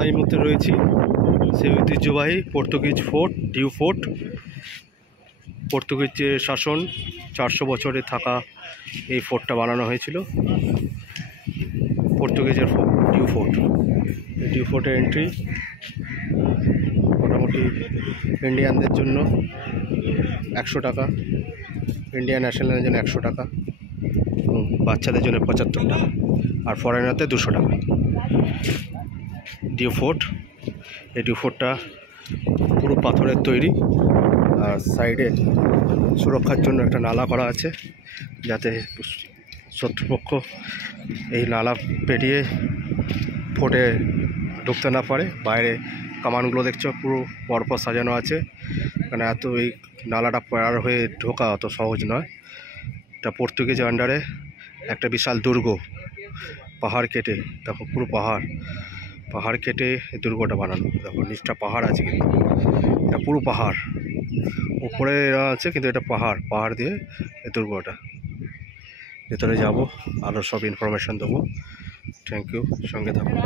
আমরা এই মুহূর্তে রয়েছি সেই ঐতিহ্যবাহী Portuguese fort, Diu fort. Portuguese শাসন 400 বছরে থাকা এই ফোর্টটা বানানো হয়েছিল, পর্তুগিজের ফোর্ট, ডিউ ফোর্ট। এই ডিউ ফোর্টের এন্ট্রি মোটামুটি ইন্ডিয়ানদের জন্য 100 টাকা, ইন্ডিয়ান ন্যাশনালের জন্য 100 টাকা, বাচ্চাদের জন্য 75 টাকা, আর ফরেনারদের 200 টাকা। ডিউ ফোর্ট, এই ডিউ ফোর্টটা পুরো পাথরের তৈরি, আর সাইডে সুরক্ষার জন্য একটা নালা করা আছে, যাতে শত্রুপক্ষ এই নালা পেরিয়ে ফোর্টে ঢুকতে না পারে। বাইরে কামানগুলো দেখছো পুরো পরপর সাজানো আছে, কারণ এত এই নালাটা পার হয়ে ঢোকা অত সহজ নয়। এটা পর্তুগিজ আন্ডারে একটা বিশাল দুর্গ, পাহাড় কেটে, দেখো পুরো পাহাড় কেটে এই দুর্গটা বানানো। দেখো নিচটা পাহাড় আছে, কিন্তু এটা পুরো পাহাড়, উপরে আছে কিন্তু এটা পাহাড় দিয়ে এই দুর্গটা। ভেতরে যাব, আরও সব ইনফরমেশন দেবো। থ্যাংক ইউ, সঙ্গে থাকুন।